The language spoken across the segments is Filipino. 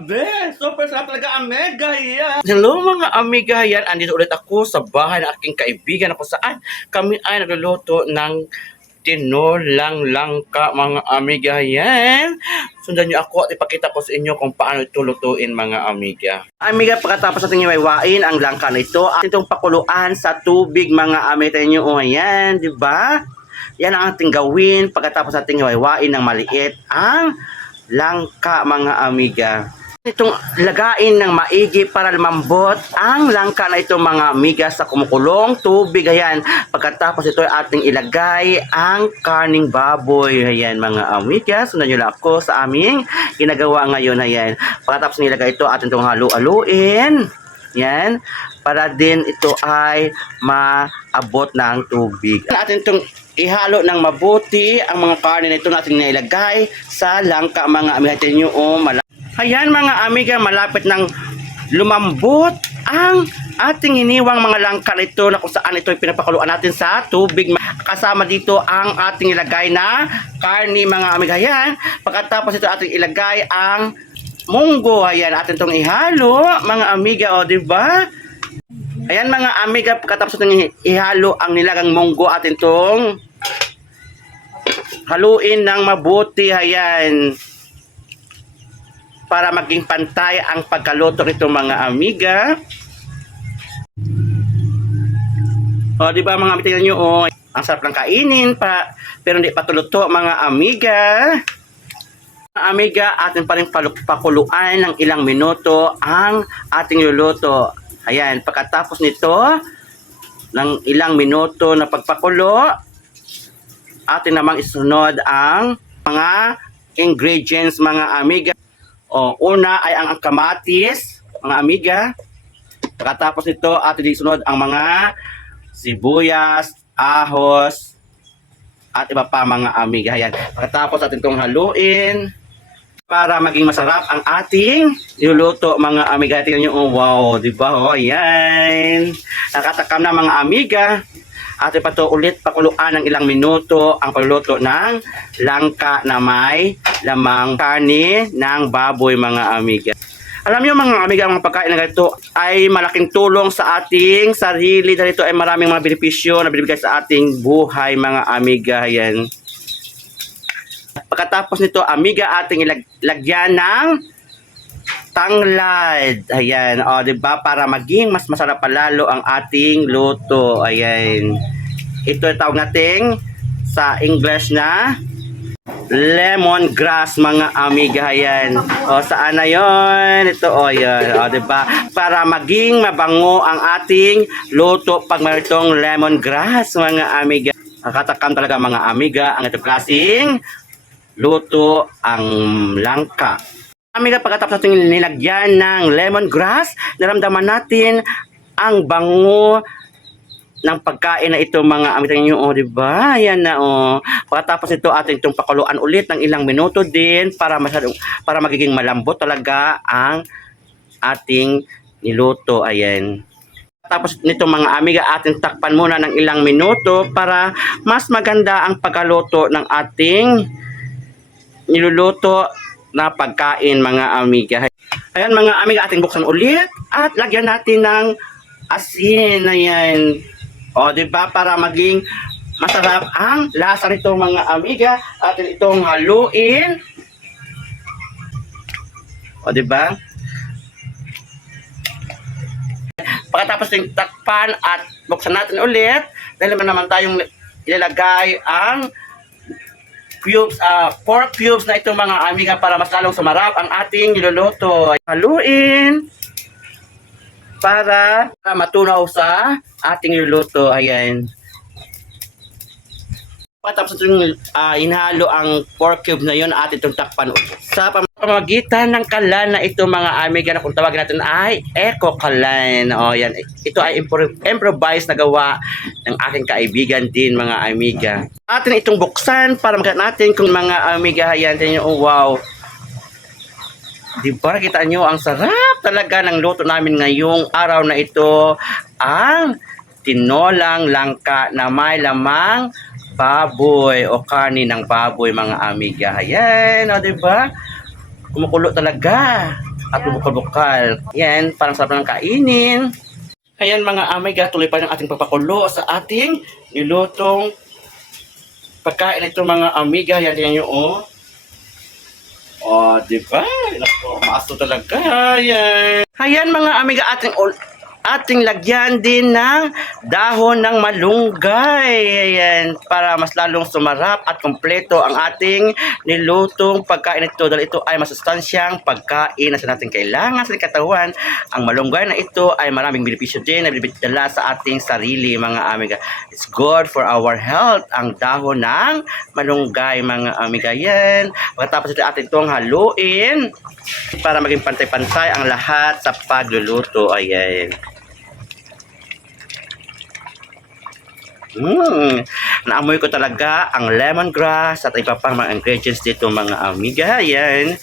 Grabe! Super sarap talaga, amiga yan! Hello mga amiga yan! Andito ulit ako sa bahay ng aking kaibigan ako saan kami ay nagluluto ng tinolang langka mga amiga yan. Sundan niyo ako at ipakita ko sa inyo kung paano ito lutuin mga amiga. Amiga, pagkatapos natin iwain ang langka na ito at itong pakuluan sa tubig mga amiga niyo. O yan, di ba? Yan ang ating gawin pagkatapos natin iwain ng maliit ang langka mga amiga. Itong lagain ng maigi para lumambot ang langka na ito mga amiga sa kumukulong tubig. Ayan. Pagkatapos ito ay ating ilagay ang karning baboy. Ayan mga amiga. Sundan nyo lang ako sa aming ginagawa ngayon. Ayan. Pagkatapos nilagay ito ating itong halu-haluin. Yan. Para din ito ay maabot ng tubig. Atin itong ihalo ng mabuti ang mga karne na ito natin nailagay sa langka mga amiga nyo. Ayan mga amiga, malapit ng lumambot ang ating iniwang mga langka na ito na kung saan ito pinapakuluan natin sa tubig. Kasama dito ang ating ilagay na karne mga amiga. Ayan. Pagkatapos ito ating ilagay ang munggo. Ayan, atin itong ihalo mga amiga. O, diba? Ayan mga amiga, pagkatapos itong ihalo ang nilagang munggo, atin itong haluin ng mabuti. Ayan. Para maging pantay ang pagkaluto nito mga amiga. O, di ba mga amiga nyo, ang sarap lang kainin pero hindi patuluto mga amiga. Mga amiga, atin pa rin pakuluan ng ilang minuto ang ating luluto. Ayan, pagkatapos nito ng ilang minuto na pagpakulo, atin namang isunod ang mga ingredients mga amiga. O, una ay ang kamatis, mga amiga. Pagkatapos nito, atin isunod ang mga sibuyas, ahos, at iba pa mga amiga. Ayan. Pagkatapos atin itong haluin para maging masarap ang ating niluluto mga amiga. Tingnan nyo, oh, wow, di ba? Oh, ayan. Nakatakam na mga amiga. Atin pa ito ulit pakuluan ng ilang minuto ang pagluluto ng langka na may lamang karne ng baboy mga amiga. Alam niyo mga amiga, ang mga pagkain na ganito ay malaking tulong sa ating sarili dahil ito ay maraming mga benepisyo na binibigay sa ating buhay mga amiga. Ayan. Pagkatapos nito amiga, ating ilagyan ng tanglad. Ayan, o, diba? Para maging mas masarap palalo ang ating luto. Ayan. Ito tawag nating sa English na lemongrass mga amiga. Ayan. O, saan na yun? Ito, o, yan. O, diba? Para maging mabango ang ating luto pag mayroon itong lemongrass mga amiga. Nakatakam talaga mga amiga ang itong klaseng luto ang langka. Amiga, pagkatapos natin nilagyan ng lemongrass, naramdaman natin ang bango ng pagkain na ito mga amiga nyo. O, diba? Ayan na, o. Pagkatapos ito, atin itong pakuluan ulit ng ilang minuto din para magiging malambot talaga ang ating niluto. Ayan. Tapos nito mga amiga, atin takpan muna ng ilang minuto para mas maganda ang pagkaluto ng ating niluluto na pagkain mga amiga. Ayan mga amiga, ating buksan ulit at lagyan natin ng asin. Ayan. O, diba? Para maging masarap ang lasa nito mga amiga. Atin itong haluin. O, diba? Pagkatapos yung takpan at buksan natin ulit, dahil naman tayong ilalagay ang cubes, pork cubes na itong mga amiga para mas lalong sumarap ang ating niluluto. Haluin para matunaw sa ating niluluto. Ayan. Tapos itong inhalo ang pork cube na yun at itong takpan sa pamamagitan ng kalan na ito mga amiga na kung tawagin natin ay eco kalan. O yan, ito ay improvised na gawa ng aking kaibigan din mga amiga. Atin itong buksan para makita natin kung mga amiga. Ayan, tingnan nyo, oh, wow. Diba, kita nyo ang sarap talaga ng luto namin ngayong araw na ito, ang tinolang langka na may lamang baboy o karne ng baboy mga amiga. Ayan, o, diba? Kumukulo talaga. at bukal-bukal. Yan, parang sarap ng kainin. Ayan mga amiga, tuloy pa ng ating papakulo sa ating nilutong pagkain ito mga amiga. Yan, tingnan nyo, oh. Oh, di ba? Naku, maaso talaga. Yan. Ayan mga amiga, ating lagyan din ng dahon ng malunggay. Ayan, para mas lalong sumarap at kumpleto ang ating nilutong pagkain ito dahil ito ay masustansyang pagkain na sa natin kailangan sa katawan. Ang malunggay na ito ay maraming benepisyo din na binibigdala sa ating sarili mga amiga. It's good for our health ang dahon ng malunggay mga amiga. Yan. Pagkatapos ito atin itong haluin para maging pantay-pantay ang lahat sa pagluluto. Ayan. Naamoy ko talaga ang lemongrass at iba pang mga ingredients dito mga amiga. Ayan.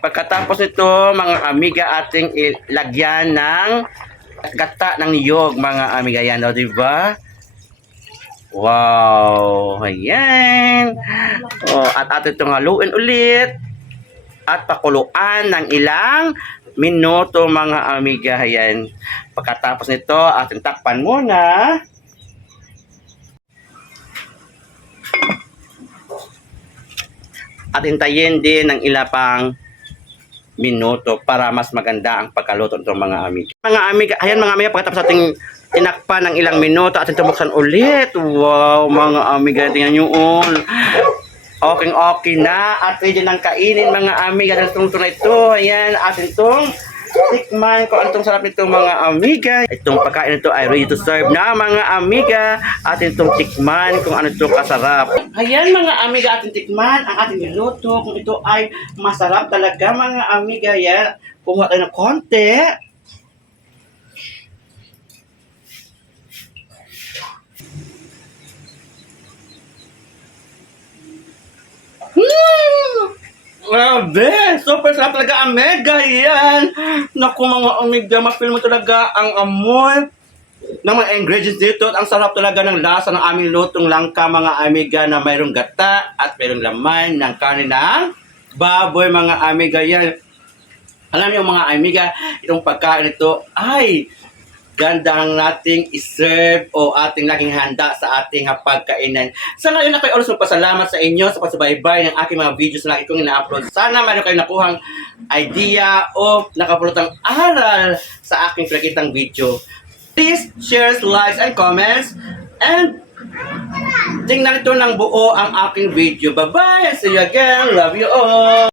Pagkatapos ito mga amiga ating ilagyan ng gata ng niyog mga amiga. Yan o, diba? Wow! Ayan. Oh, at atin itong haluin ulit at pakuluan ng ilang minuto mga amiga. Ayan. Pagkatapos nito ating takpan muna. At hintayin din ng ilapang minuto para mas maganda ang pagkaluto ng mga amiga. Mga amiga, ayan mga amiga, pagkatapos ating tinakpan ng ilang minuto at tumuksan ulit. Wow, mga amiga, tingnan nyo all. Okay na at ready nang kainin mga amiga ng tungtong na ito. Ayan, atin itong tikman kung anong sarap nito mga amiga. Itong pagkain nito ay ready to serve na mga amiga. Atin itong tikman kung ano ito kasarap. Ayan mga amiga, atin tikman ang ating niluto kung ito ay masarap talaga mga amiga. Yan, kumuha tayo ng konti. Grabe! Super sarap talaga, amiga! Yan! Naku mga amiga, ma-feel mo talaga ang amoy ng mga ingredients dito. At ang sarap talaga ng lasa ng aming lutong langka mga amiga na mayroong gata at mayroong laman ng karne ng baboy mga amiga. Yan! Alam niyo mga amiga, itong pagkain ito ay gandang nating iserve o ating naging handa sa ating pagkainan. Sa ngayon ako'y also pasalamat sa inyo sa pagsubaybay ng aking mga videos na lagi kong ina-upload. Sana mayroon kayong nakuhang idea o nakapulutang aral sa aking pinakitang video. Please share, likes, and comments. And tingnan ito ng buo ang aking video. Bye-bye! See you again. Love you all!